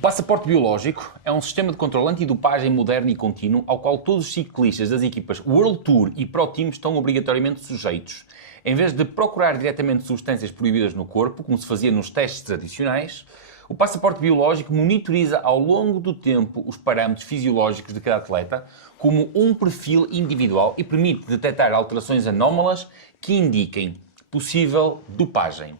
passaporte biológico é um sistema de controle antidopagem moderno e contínuo ao qual todos os ciclistas das equipas World Tour e Pro Team estão obrigatoriamente sujeitos. Em vez de procurar diretamente substâncias proibidas no corpo, como se fazia nos testes tradicionais, o passaporte biológico monitoriza ao longo do tempo os parâmetros fisiológicos de cada atleta como um perfil individual e permite detectar alterações anómalas que indiquem possível dopagem.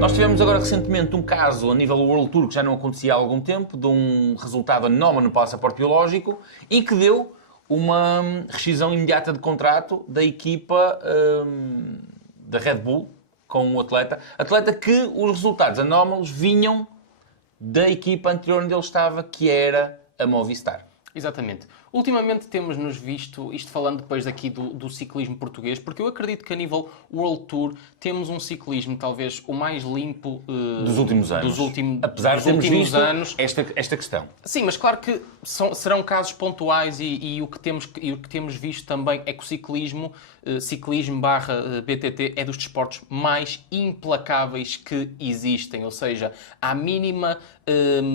Nós tivemos agora recentemente um caso a nível World Tour que já não acontecia há algum tempo, de um resultado anómalo no passaporte biológico e que deu uma rescisão imediata de contrato da equipa da Red Bull com o atleta que os resultados anómalos vinham da equipa anterior onde ele estava, que era a Movistar. Exatamente. Ultimamente temos-nos visto, isto falando depois daqui do ciclismo português, porque eu acredito que a nível World Tour temos um ciclismo talvez o mais limpo dos últimos anos. Apesar de termos visto anos esta questão. Sim, mas claro que serão casos pontuais e o que temos visto também é que o ciclismo BTT é dos desportos mais implacáveis que existem, ou seja, há mínima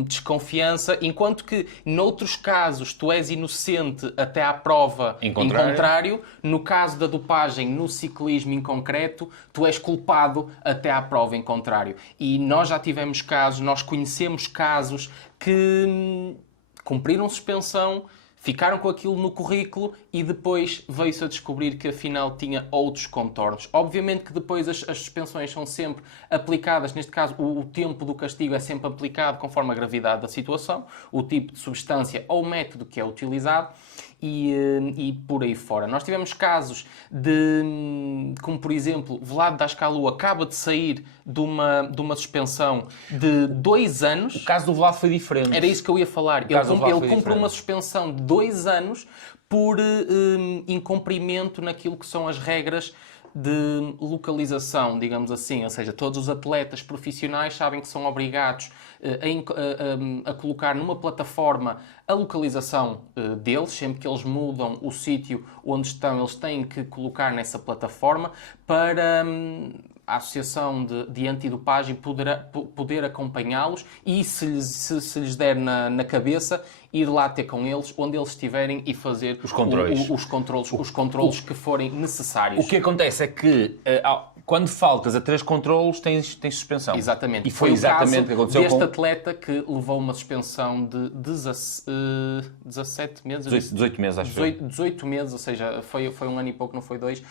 desconfiança, enquanto que noutros casos tu és inocente até à prova em contrário, no caso da dopagem no ciclismo em concreto, tu és culpado até à prova em contrário. E nós já tivemos casos, nós conhecemos casos que cumpriram suspensão, ficaram com aquilo no currículo e depois veio-se a descobrir que afinal tinha outros contornos. Obviamente que depois as suspensões são sempre aplicadas, neste caso o tempo do castigo é sempre aplicado conforme a gravidade da situação, o tipo de substância ou método que é utilizado e por aí fora. Nós tivemos casos como por exemplo, Vlad Dascalou acaba de sair de uma suspensão de 2 anos. O caso do Vlad foi diferente. Era isso que eu ia falar. Ele cumpre uma suspensão de 2 anos por incumprimento naquilo que são as regras de localização, digamos assim. Ou seja, todos os atletas profissionais sabem que são obrigados a colocar numa plataforma a localização deles. Sempre que eles mudam o sítio onde estão, eles têm que colocar nessa plataforma para a Associação de Antidopagem poder acompanhá-los e, se lhes der na cabeça, ir lá ter com eles, onde eles estiverem e fazer os controlos que forem necessários. O que acontece é que quando faltas a 3 controlos tens suspensão. Exatamente. E foi exatamente o que aconteceu deste atleta que levou uma suspensão de 17 meses. 18 meses, acho. 18 meses, ou seja, foi 1 ano e pouco, não foi 2,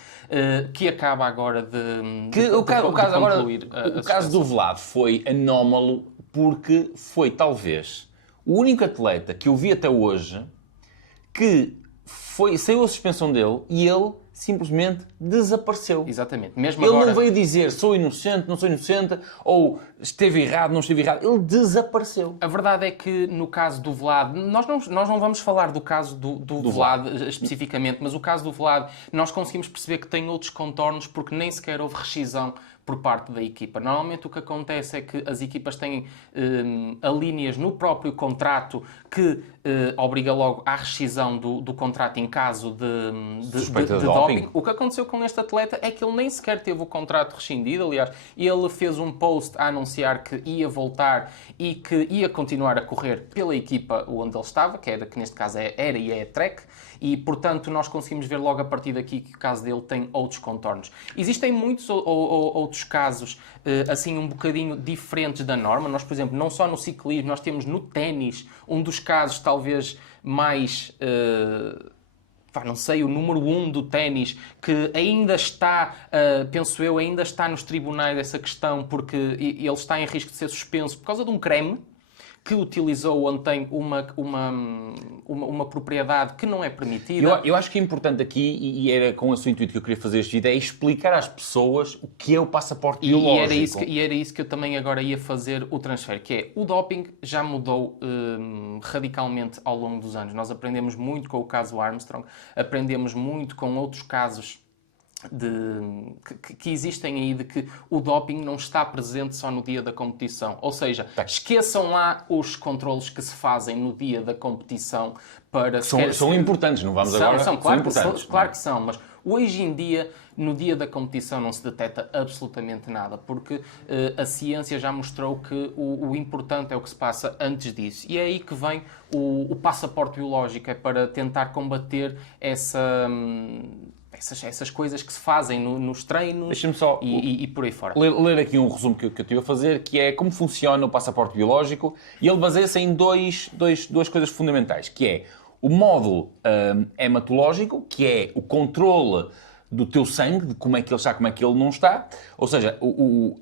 que acaba agora de concluir. O caso do Vlad foi anómalo porque foi talvez o único atleta que eu vi até hoje que saiu a suspensão dele e ele simplesmente desapareceu. Exatamente. Ele não veio dizer sou inocente, não sou inocente, ou esteve errado, não esteve errado. Ele desapareceu. A verdade é que no caso do Vlad, nós não vamos falar do caso do Vlad especificamente, mas o caso do Vlad, nós conseguimos perceber que tem outros contornos porque nem sequer houve rescisão por parte da equipa. Normalmente o que acontece é que as equipas têm alíneas no próprio contrato que obriga logo à rescisão do contrato em caso de doping. O que aconteceu com este atleta é que ele nem sequer teve o contrato rescindido. Aliás, ele fez um post a anunciar que ia voltar e que ia continuar a correr pela equipa onde ele estava, que neste caso era e é a Trek. E, portanto, nós conseguimos ver logo a partir daqui que o caso dele tem outros contornos. Existem muitos outros casos, assim, um bocadinho diferentes da norma. Nós, por exemplo, não só no ciclismo, nós temos no ténis um dos casos talvez mais... não sei, o número 1 do ténis, que ainda está, penso eu, ainda está nos tribunais essa questão, porque ele está em risco de ser suspenso por causa de um creme que utilizou onde tem uma propriedade que não é permitida. Eu acho que é importante aqui, e era com esse intuito que eu queria fazer este vídeo, é explicar às pessoas o que é o passaporte biológico. E era isso que eu também agora ia fazer o transfer, que é o doping já mudou radicalmente ao longo dos anos. Nós aprendemos muito com o caso Armstrong, aprendemos muito com outros casos que existem aí de que o doping não está presente só no dia da competição. Ou seja, esqueçam lá os controlos que se fazem no dia da competição para... São importantes, não vamos agora... Claro que são, mas hoje em dia, no dia da competição, não se detecta absolutamente nada, porque a ciência já mostrou que o importante é o que se passa antes disso. E é aí que vem o passaporte biológico, é para tentar combater essas coisas que se fazem nos treinos. Deixa-me só e por aí fora. Ler aqui um resumo que eu estive a fazer, que é como funciona o passaporte biológico, e ele baseia-se em duas coisas fundamentais, que é o módulo hematológico, que é o controle do teu sangue, de como é que ele está, como é que ele não está, ou seja,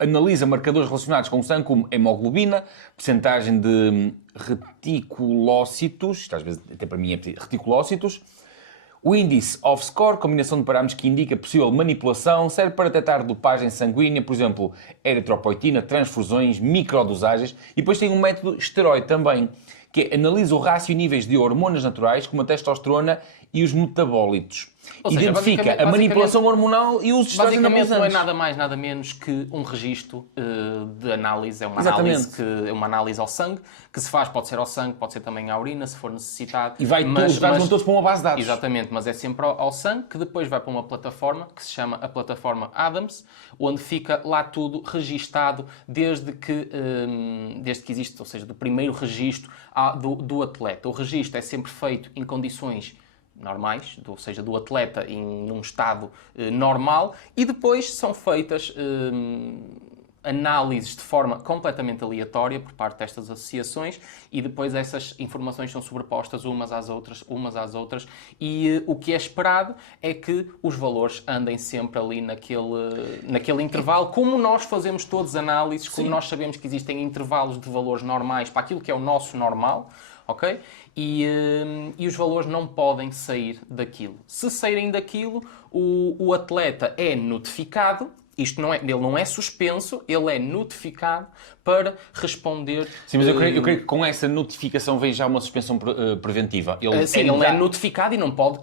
analisa marcadores relacionados com o sangue, como hemoglobina, percentagem de reticulócitos, isto às vezes até para mim é reticulócitos, o índice of score, combinação de parâmetros que indica possível manipulação, serve para detectar dopagem sanguínea, por exemplo, eritropoetina, transfusões, microdosagens, e depois tem um método esteroide também, que analisa o rácio e níveis de hormonas naturais, como a testosterona e os metabólitos. Ou seja, identifica a manipulação hormonal e os esteroides basicamente anabolizantes. não é nada mais, nada menos que um registro de análise. É uma Exatamente. análise, é uma análise ao sangue, que se faz, pode ser ao sangue, pode ser também à urina, se for necessitado. E os dados vão todos para uma base de dados. Exatamente, mas é sempre ao sangue, que depois vai para uma plataforma, que se chama a plataforma Adams, onde fica lá tudo registado desde que existe, ou seja, do primeiro registro do atleta. O registro é sempre feito em condições normais, ou seja, do atleta num estado normal, e depois são feitas análises de forma completamente aleatória por parte destas associações, e depois essas informações são sobrepostas umas às outras, e o que é esperado é que os valores andem sempre ali naquele intervalo, como nós fazemos todas as análises, como nós sabemos que existem intervalos de valores normais para aquilo que é o nosso normal, ok? E os valores não podem sair daquilo. Se saírem daquilo, o atleta é notificado. Ele não é suspenso, ele é notificado para responder... Sim, mas eu creio que com essa notificação vem já uma suspensão preventiva. Ele é notificado e não pode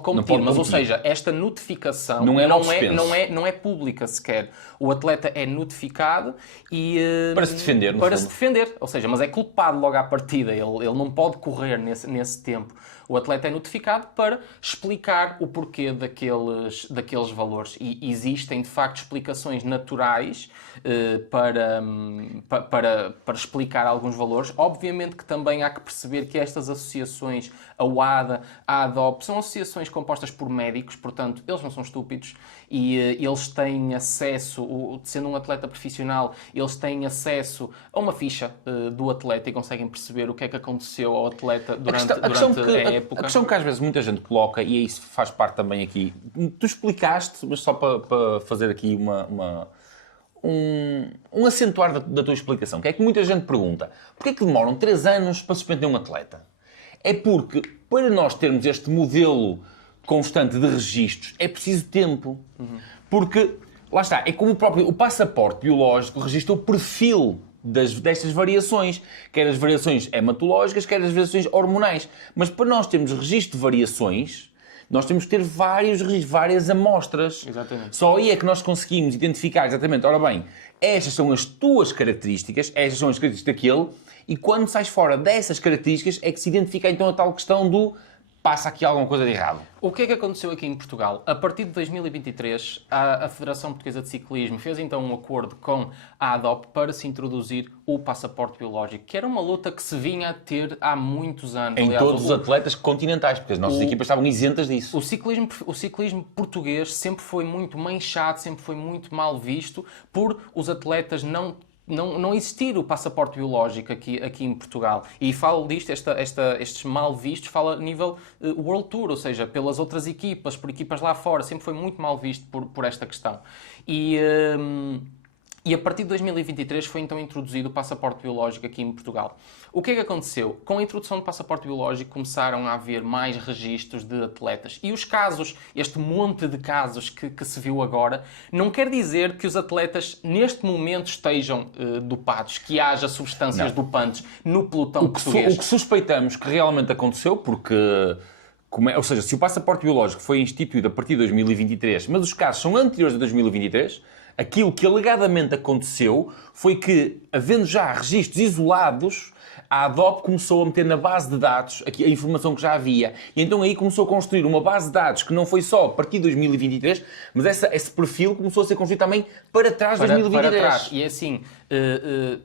competir. Mas, ou seja, esta notificação não é pública sequer. O atleta é notificado e... para se defender, se defender. Ou seja, mas é culpado logo à partida. Ele não pode correr nesse tempo. O atleta é notificado para explicar o porquê daqueles valores. E existem, de facto, explicações naturais para explicar alguns valores. Obviamente que também há que perceber que estas associações, a WADA, a ADOP, são associações compostas por médicos, portanto, eles não são estúpidos e eles têm acesso, sendo um atleta profissional, eles têm acesso a uma ficha do atleta e conseguem perceber o que é que aconteceu ao atleta durante a época. A questão que às vezes muita gente coloca, e isso faz parte também aqui, tu explicaste, mas só para fazer aqui um acentuar da tua explicação, que é que muita gente pergunta, porquê é que demoram 3 anos para suspender um atleta? É porque, para nós termos este modelo constante de registros, é preciso tempo. Porque, lá está, é como o passaporte biológico registra o perfil destas variações, quer as variações hematológicas, quer as variações hormonais. Mas para nós termos registro de variações, nós temos que ter várias amostras. Exatamente. Só aí é que nós conseguimos identificar exatamente, ora bem, estas são as tuas características, estas são as características daquele, e quando sais fora dessas características é que se identifica então a tal questão do passa aqui alguma coisa de errado. O que é que aconteceu aqui em Portugal? A partir de 2023, a Federação Portuguesa de Ciclismo fez então um acordo com a ADOP para se introduzir o passaporte biológico, que era uma luta que se vinha a ter há muitos anos. Em todos os atletas continentais, porque as nossas equipas estavam isentas disso. O ciclismo português sempre foi muito manchado, sempre foi muito mal visto por os atletas não existir o passaporte biológico aqui em Portugal. E falo disto, estes mal vistos, fala a nível World Tour, ou seja, pelas outras equipas, por equipas lá fora, sempre foi muito mal visto por esta questão. E a partir de 2023 foi então introduzido o passaporte biológico aqui em Portugal. O que é que aconteceu? Com a introdução do passaporte biológico começaram a haver mais registros de atletas. E os casos, este monte de casos que se viu agora, não quer dizer que os atletas neste momento estejam dopados, que haja substâncias dopantes no pelotão português. O que suspeitamos que realmente aconteceu, porque Ou seja, se o passaporte biológico foi instituído a partir de 2023, mas os casos são anteriores a 2023, aquilo que alegadamente aconteceu foi que, havendo já registros isolados, a ADOP começou a meter na base de dados aqui a informação que já havia. E então aí começou a construir uma base de dados que não foi só a partir de 2023, mas esse perfil começou a ser construído também para trás de 2023. Para trás. E assim,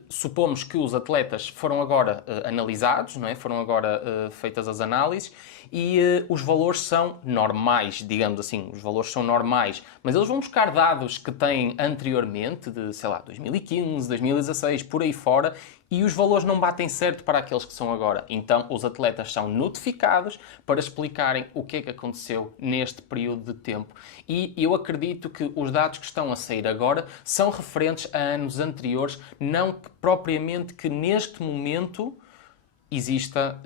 supomos que os atletas foram agora analisados, não é? Foram agora feitas as análises e os valores são normais, digamos assim, os valores são normais, mas eles vão buscar dados que têm anteriormente, de, sei lá, 2015, 2016, por aí fora, e os valores não batem certo para aqueles que são agora. Então, os atletas são notificados para explicarem o que é que aconteceu neste período de tempo. E eu acredito que os dados que estão a sair agora são referentes a anos anteriores, não que, propriamente que neste momento exista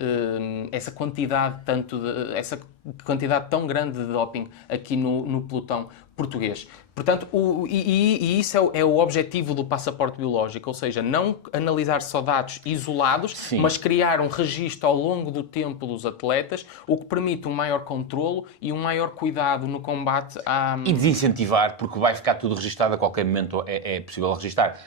essa quantidade essa quantidade tão grande de doping aqui no pelotão português. Portanto, e isso é o objetivo do passaporte biológico, ou seja, não analisar só dados isolados, Sim, mas criar um registro ao longo do tempo dos atletas, o que permite um maior controlo e um maior cuidado no combate à... E desincentivar, porque vai ficar tudo registado a qualquer momento, é possível registar.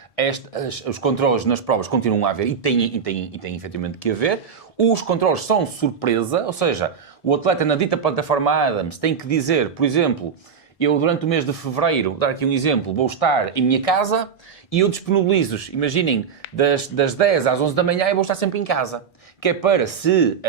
Os controles nas provas continuam a haver e têm efetivamente que haver. Os controles são surpresa, ou seja, o atleta na dita plataforma Adams tem que dizer, por exemplo, eu durante o mês de fevereiro, vou dar aqui um exemplo, vou estar em minha casa e eu disponibilizo-os, imaginem, das 10 às 11 da manhã eu vou estar sempre em casa. Que é para, se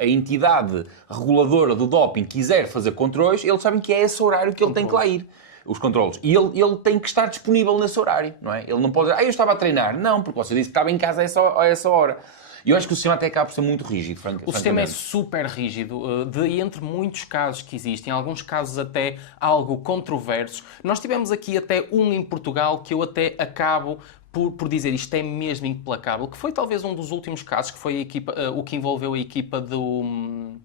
a entidade reguladora do doping quiser fazer controles, eles sabem que é esse horário que ele tem que lá ir. Os controles. E ele tem que estar disponível nesse horário, não é? Ele não pode dizer, eu estava a treinar. Não, porque você disse que estava em casa a essa hora. E eu acho que o sistema até acaba por ser muito rígido, francamente. O sistema é super rígido, e entre muitos casos que existem, alguns casos até algo controversos. Nós tivemos aqui até um em Portugal que eu até acabo por dizer isto é mesmo implacável, que foi talvez um dos últimos casos, que foi a equipa, o que envolveu a equipa do...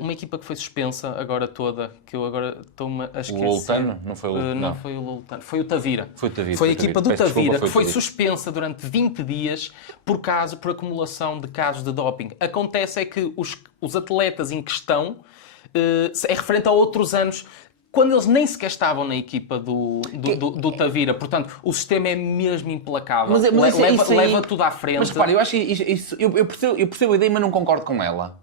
uma equipa que foi suspensa agora toda, que eu agora estou-me a esquecer. O Loltano? Não foi o Loltano? Não foi o Loltano, foi o Tavira. Foi a equipa do Peço Tavira, desculpa, que foi Tavira. suspensa durante 20 dias por acumulação de casos de doping. Acontece é que os atletas em questão é referente a outros anos, quando eles nem sequer estavam na equipa do Tavira. Portanto, o sistema é mesmo implacável. Leva tudo à frente. Mas repara, eu acho eu percebo a ideia, mas não concordo com ela.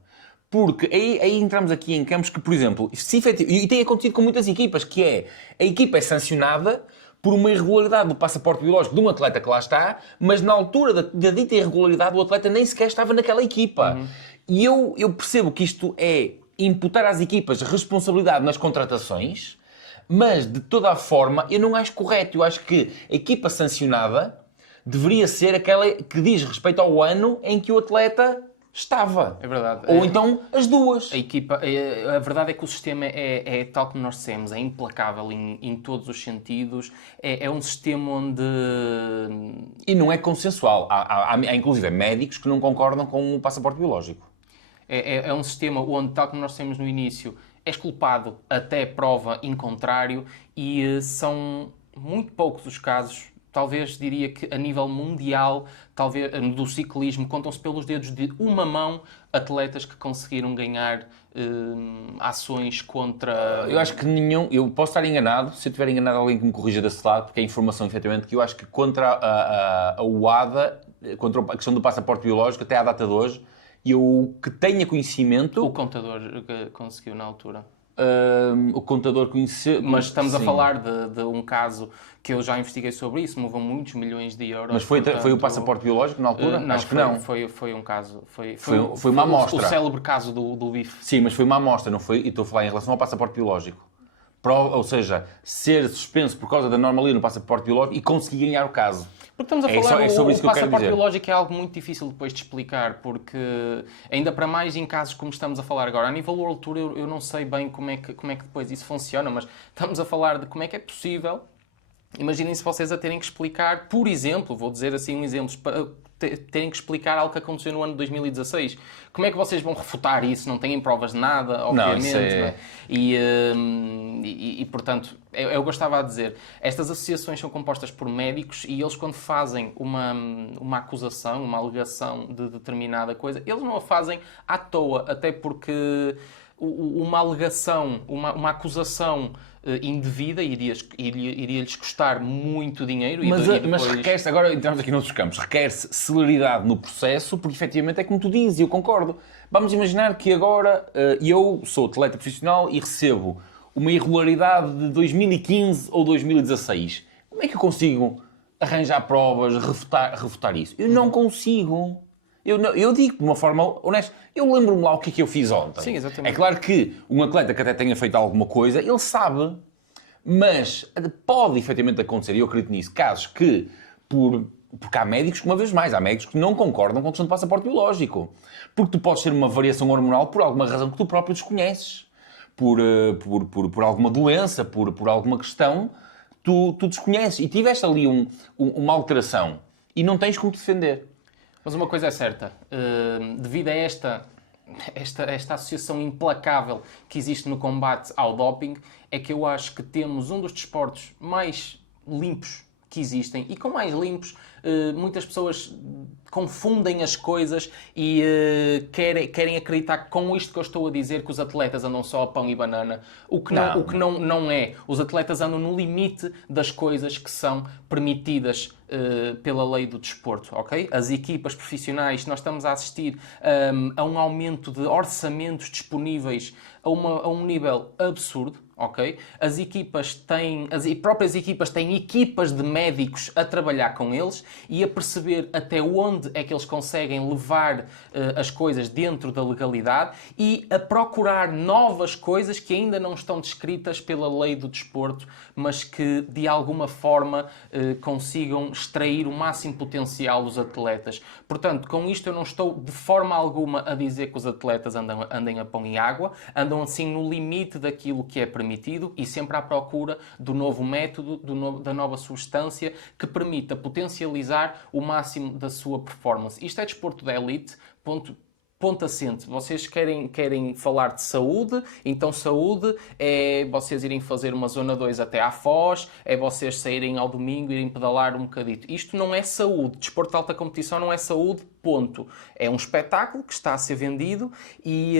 Porque aí entramos aqui em campos que, por exemplo, e tem acontecido com muitas equipas, que é, a equipa é sancionada por uma irregularidade do passaporte biológico de um atleta que lá está, mas na altura da dita irregularidade o atleta nem sequer estava naquela equipa. E eu percebo que isto é imputar às equipas responsabilidade nas contratações, mas de toda a forma eu não acho correto. Eu acho que a equipa sancionada deveria ser aquela que diz respeito ao ano em que o atleta estava. É verdade. Ou então as duas. A equipa, a verdade é que o sistema é tal como nós dissemos, é implacável em todos os sentidos. É um sistema onde... E não é consensual. Há inclusive médicos que não concordam com o passaporte biológico. É um sistema onde, tal como nós dissemos no início, és culpado até prova em contrário e são muito poucos os casos. Talvez diria que a nível mundial, talvez do ciclismo, contam-se pelos dedos de uma mão atletas que conseguiram ganhar ações contra... Eu acho que nenhum... Eu posso estar enganado, se eu estiver enganado alguém que me corrija desse lado, porque é informação, efetivamente, que eu acho que contra a UADA, contra a questão do passaporte biológico, até à data de hoje, eu que tenha conhecimento... O contador que conseguiu na altura. O contador conheceu... Mas estamos sim. a falar de um caso que eu já investiguei sobre isso, moveu muitos milhões de euros. Mas foi o passaporte biológico na altura? Não, acho que não. Foi um caso. Foi uma amostra. O célebre caso do bife. Sim, mas foi uma amostra, não foi? E estou a falar em relação ao passaporte biológico. Ou seja, ser suspenso por causa da anomalia no passaporte biológico e conseguir ganhar o caso. Porque estamos a falar, sobre isso que eu quero passaporte dizer. biológico é algo muito difícil depois de explicar, porque ainda para mais em casos como estamos a falar agora, a nível World Tour eu não sei bem como é que depois isso funciona, mas estamos a falar de como é que é possível. Imaginem se vocês a terem que explicar, por exemplo, vou dizer assim um exemplo, terem que explicar algo que aconteceu no ano de 2016. Como é que vocês vão refutar isso? Não têm provas de nada, obviamente. Não é? E, portanto, eu gostava de dizer, estas associações são compostas por médicos e eles, quando fazem uma acusação, uma alegação de determinada coisa, eles não a fazem à toa, até porque uma alegação, uma acusação indevida iria-lhes custar muito dinheiro. Mas requer-se, agora entramos aqui noutros campos, requer-se celeridade no processo, porque efetivamente é como tu dizes, e eu concordo. Vamos imaginar que agora eu sou atleta profissional e recebo uma irregularidade de 2015 ou 2016. Como é que eu consigo arranjar provas, refutar isso? Eu não consigo. Eu digo de uma forma honesta. Eu lembro-me lá o que é que eu fiz ontem. Sim, exatamente. É claro que um atleta que até tenha feito alguma coisa, ele sabe. Mas pode efetivamente acontecer, e eu acredito nisso, casos que, porque há médicos que, uma vez mais, há médicos que não concordam com a questão do passaporte biológico. Porque tu podes ter uma variação hormonal por alguma razão que tu próprio desconheces. Por alguma doença, por alguma questão, tu desconheces. E tiveste ali uma alteração e não tens como te defender. Mas uma coisa é certa, devido a esta associação implacável que existe no combate ao doping, é que eu acho que temos um dos desportos mais limpos que existem. E com mais limpos, muitas pessoas confundem as coisas e querem acreditar que com isto que eu estou a dizer que os atletas andam só a pão e banana. O que não é. Os atletas andam no limite das coisas que são permitidas pela lei do desporto, ok? As equipas profissionais, nós estamos a assistir a um aumento de orçamentos disponíveis a um nível absurdo, ok? As próprias equipas têm equipas de médicos a trabalhar com eles e a perceber até onde é que eles conseguem levar as coisas dentro da legalidade e a procurar novas coisas que ainda não estão descritas pela lei do desporto, mas que de alguma forma consigam extrair o máximo potencial dos atletas. Portanto, com isto eu não estou de forma alguma a dizer que os atletas andem a pão e água, andam assim no limite daquilo que é permitido e sempre à procura do novo método, da nova substância que permita potencializar o máximo da sua performance. Isto é desporto da elite, ponto assente. Vocês querem falar de saúde, então saúde é vocês irem fazer uma zona 2 até à Foz, é vocês saírem ao domingo e irem pedalar um bocadito. Isto não é saúde. Desporto de alta competição não é saúde, ponto. É um espetáculo que está a ser vendido e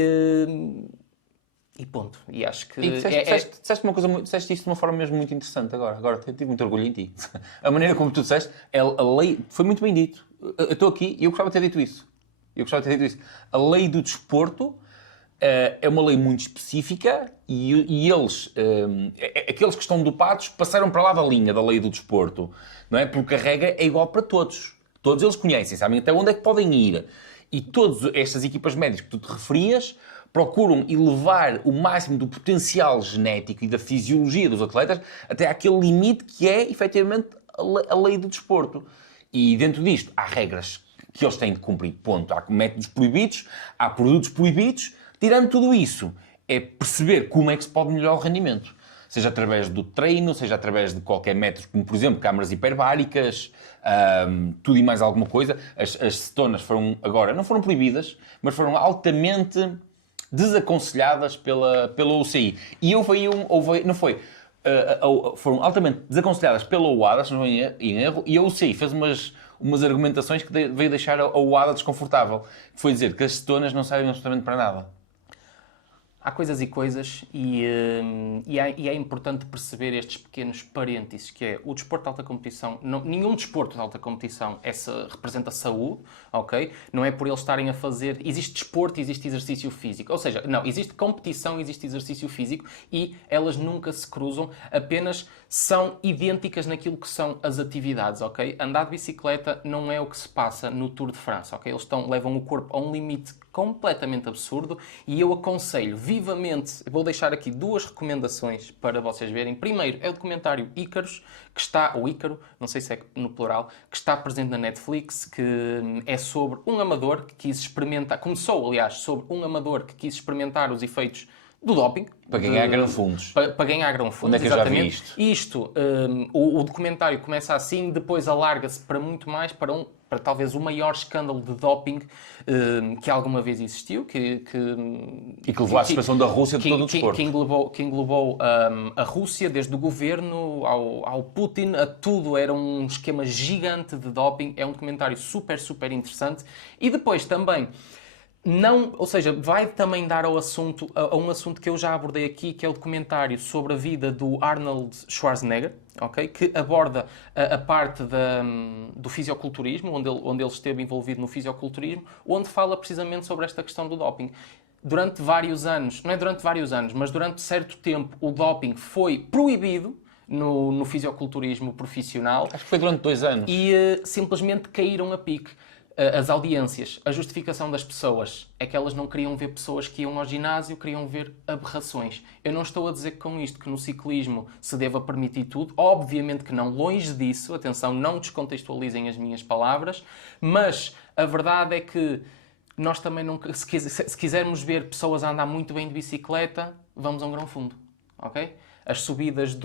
ponto. E acho que... E disseste uma coisa, disseste isto de uma forma mesmo muito interessante agora. Agora tive muito orgulho em ti. A maneira como tu disseste, a lei... Foi muito bem dito. Eu estou aqui e eu gostava de ter dito isso. A lei do desporto é uma lei muito específica e eles, aqueles que estão dopados, passaram para lá da linha da lei do desporto, não é? Porque a regra é igual para todos. Todos eles conhecem, sabem até onde é que podem ir. E todas estas equipas médicas que tu te referias procuram elevar o máximo do potencial genético e da fisiologia dos atletas até àquele limite que é, efetivamente, a lei do desporto. E dentro disto há regras que eles têm de cumprir, ponto. Há métodos proibidos, há produtos proibidos. Tirando tudo isso, é perceber como é que se pode melhorar o rendimento. Seja através do treino, seja através de qualquer método, como por exemplo câmaras hiperbáricas, tudo e mais alguma coisa. As cetonas não foram proibidas, mas foram altamente desaconselhadas pela UCI. E foram altamente desaconselhadas pela UADA, se não estou em erro, e a UCI fez umas argumentações que veio deixar a UADA desconfortável. Foi dizer que as cetonas não servem absolutamente para nada. Há coisas e coisas e é importante perceber estes pequenos parênteses, que é o desporto de alta competição, nenhum desporto de alta competição representa saúde, ok? Não é por eles estarem a fazer... Existe desporto e existe exercício físico. Ou seja, não, existe competição, existe exercício físico e elas nunca se cruzam, apenas são idênticas naquilo que são as atividades, ok? Andar de bicicleta não é o que se passa no Tour de France, ok? Eles levam o corpo a um limite completamente absurdo e eu aconselho vivamente, vou deixar aqui 2 recomendações para vocês verem. Primeiro é o documentário Ícaros, ou Ícaro, não sei se é no plural, que está presente na Netflix, que é sobre um amador que quis experimentar, começou aliás, sobre um amador que quis experimentar os efeitos do doping. Para ganhar grão fundos. Para ganhar grão fundos, onde é que exatamente. Eu já vi isto? O documentário começa assim, depois alarga-se para muito mais, para talvez o maior escândalo de doping que alguma vez existiu. E que levou à suspensão da Rússia de todo o desporto. Que englobou a Rússia, desde o governo ao Putin, a tudo. Era um esquema gigante de doping. É um documentário super, super interessante. E depois também... Não, ou seja, vai também dar ao assunto, a um assunto que eu já abordei aqui, que é o documentário sobre a vida do Arnold Schwarzenegger, okay? Que aborda a parte do fisioculturismo, onde ele esteve envolvido no fisioculturismo, onde fala precisamente sobre esta questão do doping. Durante vários anos, não é durante vários anos, mas durante certo tempo, o doping foi proibido no fisioculturismo profissional. Acho que foi durante 2 anos. E simplesmente caíram a pique. As audiências, a justificação das pessoas é que elas não queriam ver pessoas que iam ao ginásio, queriam ver aberrações. Eu não estou a dizer com isto que no ciclismo se deva permitir tudo, obviamente que não, longe disso, atenção, não descontextualizem as minhas palavras, mas a verdade é que nós também não, se quisermos ver pessoas a andar muito bem de bicicleta, vamos a um grão fundo, ok? As subidas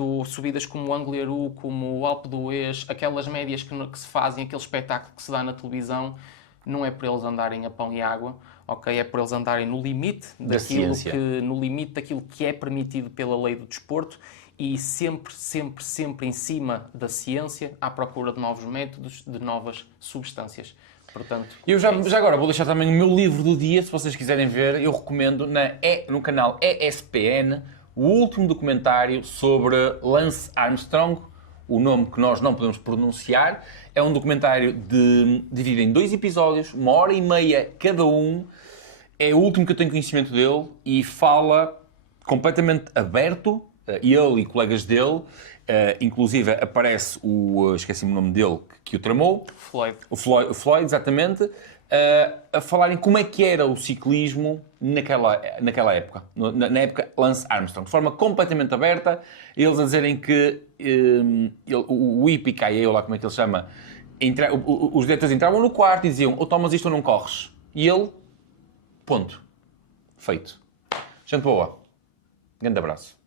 como o Angliru, como o Alpe d'Huez, aquelas médias que se fazem, aquele espetáculo que se dá na televisão, não é para eles andarem a pão e água, ok? É para eles andarem no limite daquilo que é permitido pela lei do desporto e sempre, sempre, sempre em cima da ciência, à procura de novos métodos, de novas substâncias. Portanto, eu já agora vou deixar também o meu livro do dia, se vocês quiserem ver, eu recomendo no canal ESPN, o último documentário sobre Lance Armstrong, o nome que nós não podemos pronunciar. É um documentário dividido em 2 episódios, 1h30 cada um. É o último que eu tenho conhecimento dele e fala completamente aberto, ele e colegas dele, inclusive aparece esqueci-me o nome dele, que o tramou. O Floyd, exatamente. A falarem como é que era o ciclismo naquela época, na época Lance Armstrong, de forma completamente aberta, eles a dizerem que o Yippee-ki-yay, ou lá como é que ele chama, os atletas entravam no quarto e diziam ou tomas isto ou não corres. E ele, ponto. Feito. Gente boa. Grande abraço.